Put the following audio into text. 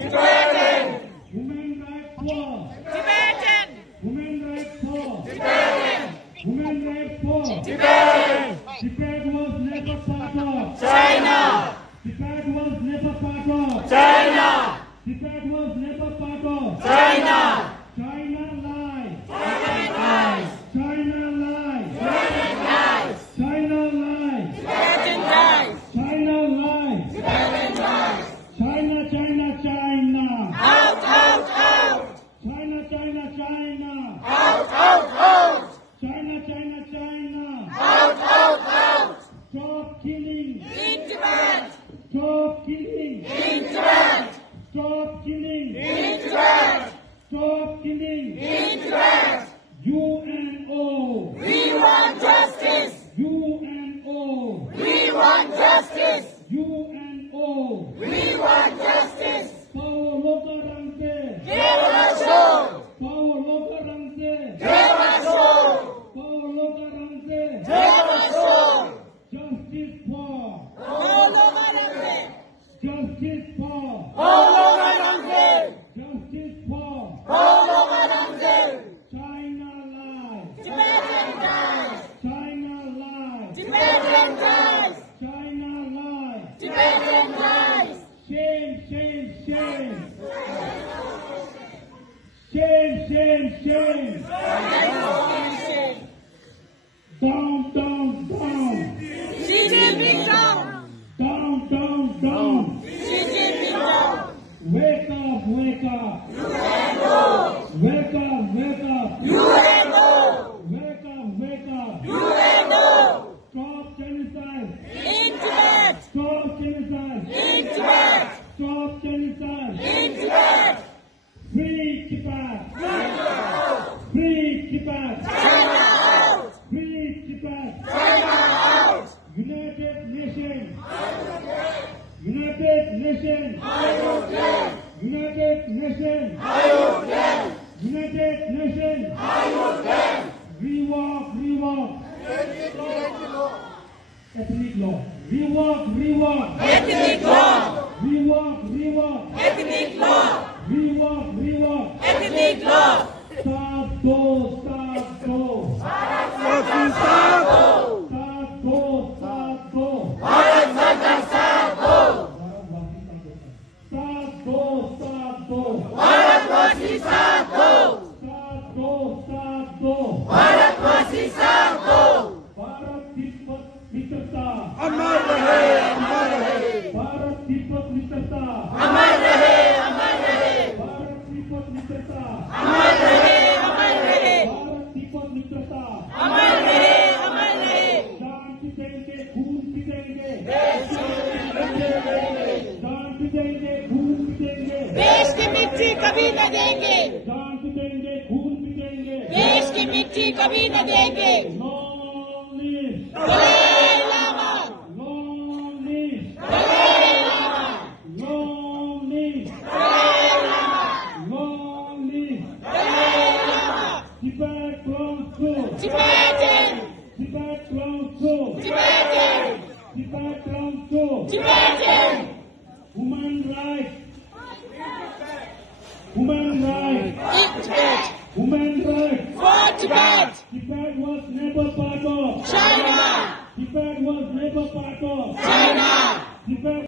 Tibetan. Human rights for. Tibetan. Human rights for. Tibetan. Human rights for. Tibetan. Tibet was never part of. China. Tibet was never part of. China. Tibet was never part of. China. China lies. Tibetan. China lies. Tibetan. China lies. Tibetan. China lies. Tibetan. China, China, China. Out, out, out. China, China, China. Out, out, out. China, China, China. Out, out, out. Stop killing. In Tibet. Stop killing. In Tibet. Stop killing. In Tibet. Stop killing. In Tibet. UNO. We want justice. UNO. We want justice. UNO. We want justice. Power local rangse. Devasho. Power local rangse. Devasho. Power local rangse. Devasho. Justice for. Bolo Garangse. Justice for. Bolo Garangse. Justice for. Bolo Garangse. China lies. Tibetan dies. China lies. Tibetan dies. China lies. Tibetan dies. Shame, shame, shame. Shame, shame, shame. Down, down, down. Xi Jinping down. Down, down, down. Xi Jinping down. Wake up, wake up. Wake up, wake up. UNO. Wake up, wake up. UNO. Stop genocide. In Tibet. Stop genocide. In Tibet. Stop genocide. In Tibet. Free Tibet. Free Tibet. China out. Free Tibet. China out. United Nations. United Nations. United Nations. United Nations. Rework, rework. Ethnic law. Rework, rework. Ethnic law. Rework, rework. Ethnic law. Rework, rework. Ethnic law. Stop, go, stop, go. Stop, go, stop, go. Bharat Mata Sabo. Stop, go, stop, go. Bharat Wasi Sabo. Stop, go, stop, go. Bharat Wasi Sabo. Bharat Tibet मित्रता. अमर रहे, अमर रहे. भारत तिब्बत मित्रता. अमर रहे, अमर रहे. भारत तिब्बत मित्रता. अमर रहे, अमर रहे. भारत तिब्बत मित्रता. अमर रहे, अमर रहे. जान पिटेंगे, खून पिटेंगे. जान पिटेंगे, खून पिटेंगे. देश की मिट्टी कभी न देंगे. जान पिटेंगे, खून पिटेंगे. देश की मिट्टी कभी न देंगे. Long live. Dalai Lama. Long live. Dalai Lama. Long live. Dalai Lama. Long live. Dalai Lama. Tibet belongs to. Tibetan. Tibet belongs to. Tibetan. Tibet belongs to. Tibetan. Human rights. Human rights. In Tibet. Human rights. For Tibet. Tibet was never part of. China. Tibet was never part of. China. Tibet